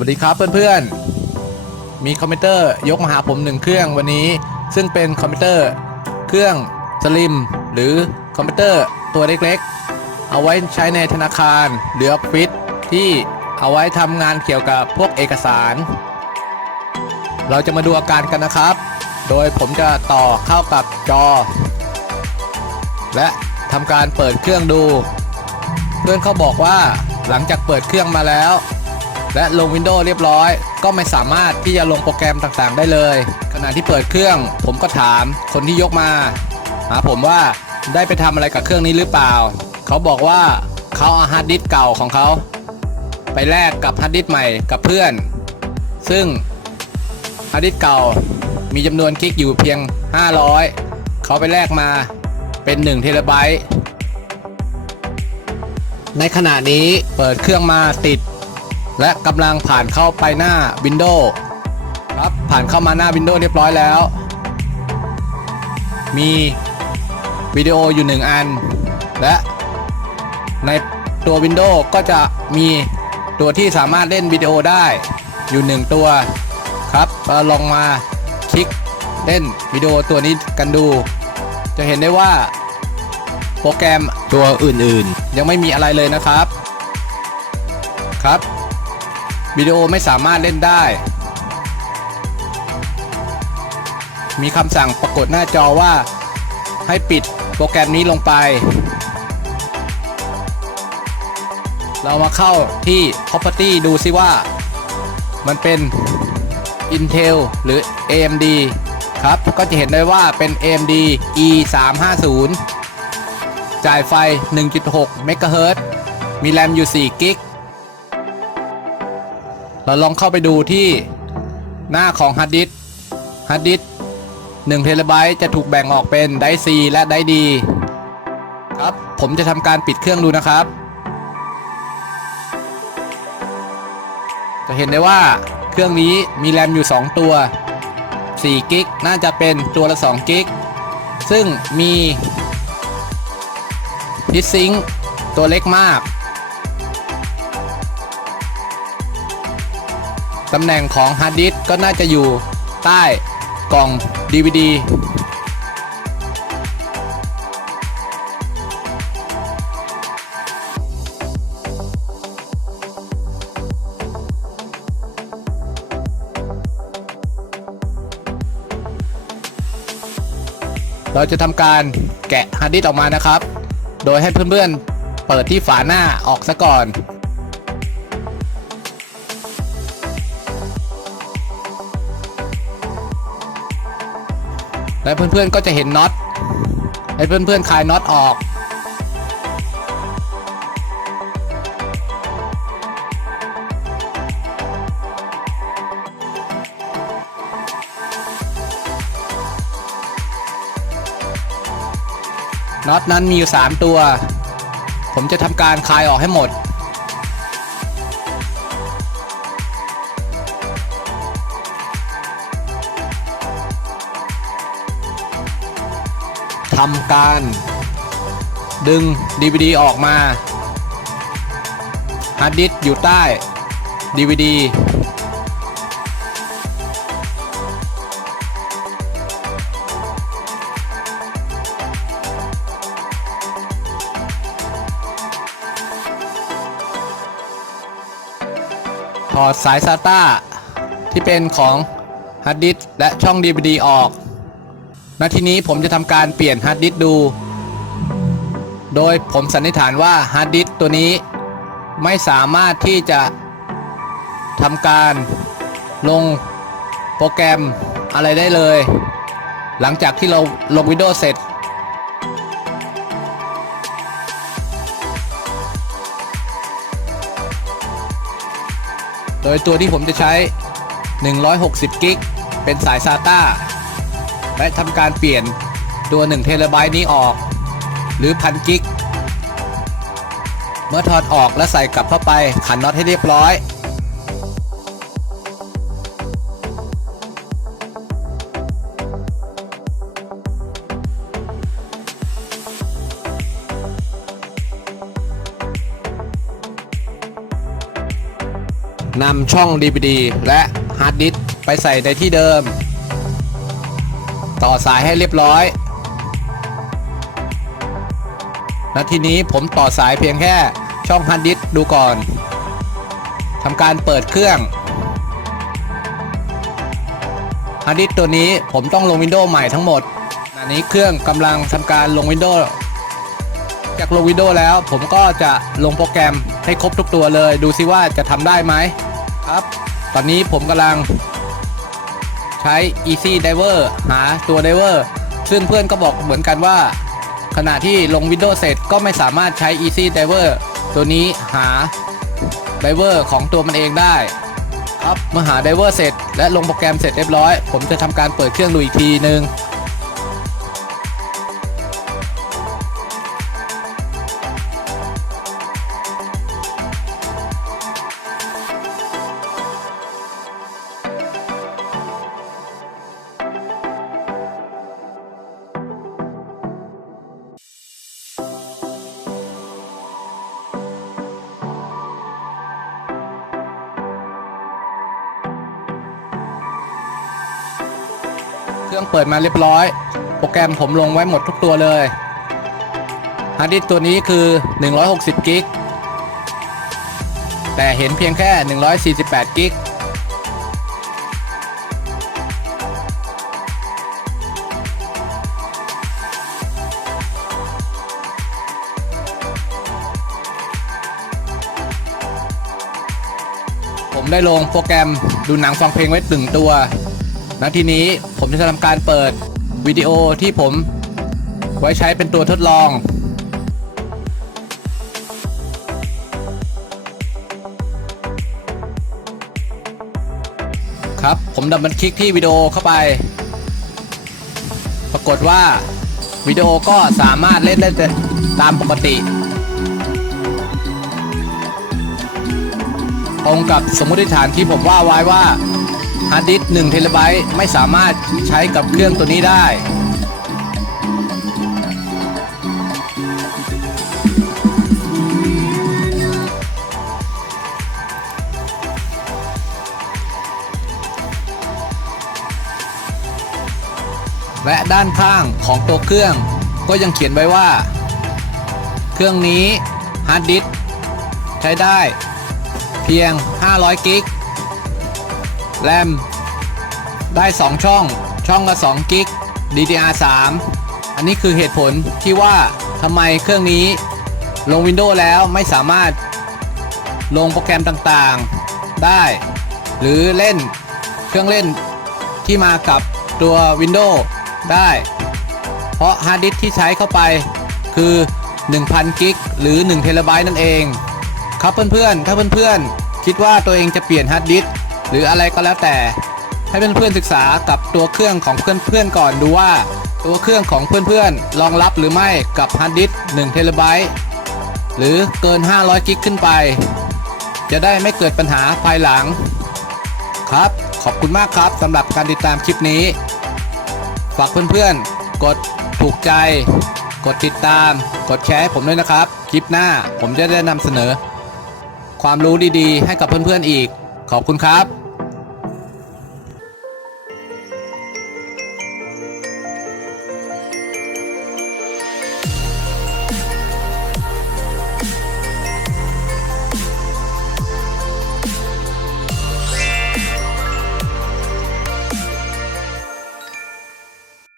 วัสดีครับเพื่อนๆ มีคอมพิวเตอร์ยกมาหาผมหนึ่งเครื่องวันนี้ ซึ่งเป็นคอมพิวเตอร์เครื่องสลิมหรือคอมพิวเตอร์ตัวเล็กๆ เอาไว้ใช้ในธนาคารหรือออฟฟิศที่เอาไว้ทำงานเกี่ยวกับพวกเอกสาร เราจะมาดูอาการกันนะครับ โดยผมจะต่อเข้ากับจอ และทำการเปิดเครื่องดู เพื่อนเขาบอกว่าหลังจากเปิดเครื่องมาแล้ว และลง Windows เรียบร้อย ก็ไม่สามารถที่จะลงโปรแกรมต่างๆ ได้เลย ขณะที่เปิดเครื่อง ผมก็ถามคนที่ยกมาหาผมว่าได้ไปทำอะไรกับเครื่องนี้หรือเปล่า เขาบอกว่าเขาเอาฮาร์ดดิสก์เก่าของเขา ไปแลกกับฮาร์ดดิสก์ใหม่กับเพื่อน ซึ่งฮาร์ดดิสก์เก่ามีจำนวนคลิกอยู่เพียง 500 เขาไปแลกมาเป็น1เทราไบต์ในขณะนี้เปิดเครื่องมาติด และกำลังผ่านเข้าไปหน้า Windows ครับผ่านเข้ามาหน้า Windows เรียบร้อยแล้ว มีวิดีโออยู่หนึ่งอัน และในตัว Windows ก็จะมีตัวที่สามารถเล่นวิดีโอได้อยู่หนึ่งตัวครับลองมาคลิกเล่นวิดีโอตัวนี้กันดู จะเห็นได้ว่า โปรแกรมตัวอื่นๆ ยังไม่มีอะไรเลยนะครับครับ วิดีโอไม่สามารถเล่นได้ มีคำสั่งปรากฏหน้าจอว่า ให้ปิดโปรแกรมนี้ลงไป เรามาเข้าที่ Property ดูซิว่า มันเป็น Intel หรือ AMD ครับ ก็จะเห็นได้ว่าเป็น AMD E 3 5 0จ่ายไฟ 1.6เมกะเฮิรตมีแรมอยู่ 4 กิก เราลองเข้าไปดูที่หน้าของฮาร์ดดิสก์ฮาร์ดดิสก์1เทราไบต์จะถูกแบ่งออกเป็นไดซีและไดดีครับ ผมจะทำการปิดเครื่องดูนะครับ จะเห็นได้ว่าเครื่องนี้มีแรมอยู่ 2 ตัว4กิกน่าจะเป็นตัวละ2กิกซึ่งมีฮิตซิงตัวเล็กมาก ตำแหน่งของฮาร์ดดิสก็น่าจะอยู่ใต้กล่อง DVD เราจะทำการแกะฮาร์ดดิสออกมานะครับ โดยให้เพื่อนๆเปิดที่ฝาหน้าออกซะก่อน และเพื่อนๆก็จะเห็นน็อตให้เพื่อนๆคลายน็อตออก น็อตนั้นมีอยู่ 3 ตัว ผมจะทำการคลายออกให้หมด ทำการดึง DVD ออกมาฮาร์ดดิสก์อยู่ใต้ DVD ถอดสาย SATA ที่เป็นของฮาร์ดดิสก์และช่อง DVD ออก ณทีนี้ผมจะทำการเปลี่ยนฮาร์ดดิสก์ดู โดยผมสันนิษฐานว่าฮาร์ดดิสก์ตัวนี้ไม่สามารถที่จะทำการลงโปรแกรมอะไรได้เลย หลังจากที่เราลง Windows เสร็จ โดยตัวที่ผมจะใช้ 160 กิก เป็นสาย SATA และทำการเปลี่ยนตัว1เทราไบต์นี้ออก หรือพันกิก เมื่อถอดออกและใส่กลับเข้าไปขันน็อตให้เรียบร้อย นำช่อง DVD และฮาร์ดดิสก์ไปใส่ในที่เดิม ต่อสายให้เรียบร้อย และทีนี้ผมต่อสายเพียงแค่ช่องฮาร์ดดิสก์ดูก่อน ทำการเปิดเครื่องฮาร์ดดิสก์ตัวนี้ผมต้องลงวินโดว์ใหม่ทั้งหมดอันนี้เครื่องกำลังทำการลงวินโดว์จากลงวินโดว์แล้ว ผมก็จะลงโปรแกรมให้ครบทุกตัวเลย ดูซิว่าจะทำได้ไหมครับ ตอนนี้ผมกำลัง ช้ Easy Diver หาตัว Diver ซึ่งเพื่อนก็บอกเหมือนกันว่า ขณะที่ลง Windows เสร็จก็ไม่สามารถใช้ Easy Diver ตัวนี้หา Diver ของตัวมันเองได้ ครับเมื่อหา Diver เสร็จและลงโปรแกรมเสร็จเรียบร้อย ผมจะทำการเปิดเครื่องดูอีกทีนึง รื่องเปิดมาเรียบร้อย โปรแกรมผมลงไว้หมดทุกตัวเลยฮาร์ดดิสตัวนี้คือ 160 กิก แต่เห็นเพียงแค่ 148 กิก ผมได้ลงโปรแกรมดูหนังฟังเพลงไว้หนึ่งตัว ณทีนี้ผมจะทำการเปิดวิดีโอที่ผมไว้ใช้เป็นตัวทดลอง ครับผมดับมันคลิกที่วิดีโอเข้าไป ปรากฏว่าวิดีโอก็สามารถเล่นได้ตามปกติ ตรงกับสมมติฐานที่ผมว่าไว้ว่า ฮาร์ดดิสก์1เทราไบต์ไม่สามารถใช้กับเครื่องตัวนี้ได้และด้านข้างของตัวเครื่องก็ยังเขียนไว้ว่า เครื่องนี้ฮาร์ดดิสก์ใช้ได้ เพียง 500 กิก แรม ได้ 2 ช่อง ช่องละ2กิก DDR3 อันนี้คือเหตุผลที่ว่าทำไมเครื่องนี้ลง Windows แล้วไม่สามารถลงโปรแกรมต่างๆได้ หรือเล่นเครื่องเล่นที่มากับตัว Windows ได้ เพราะฮาร์ดดิสก์ที่ใช้เข้าไปคือ 1,000 กิก หรือ1เทราไบต์นั่นเอง ครับเพื่อนๆ ถ้าเพื่อนๆ คิดว่าตัวเองจะเปลี่ยนฮาร์ดดิสก์ หรืออะไรก็แล้วแต่ ให้เพื่อนๆศึกษากับตัวเครื่องของเพื่อนๆก่อนดูว่า ตัวเครื่องของเพื่อนๆรองรับหรือไม่กับฮาร์ดดิสก์1เทราไบต์หรือเกิน 500 กิกขึ้นไป จะได้ไม่เกิดปัญหาภายหลัง ครับ ขอบคุณมากครับสำหรับการติดตามคลิปนี้ ฝากเพื่อนๆ กดถูกใจ กดติดตาม กดแชร์ให้ผมด้วยนะครับ คลิปหน้าผมจะได้นำเสนอ ความรู้ดีๆ ให้กับเพื่อนๆอีก ขอบคุณครับ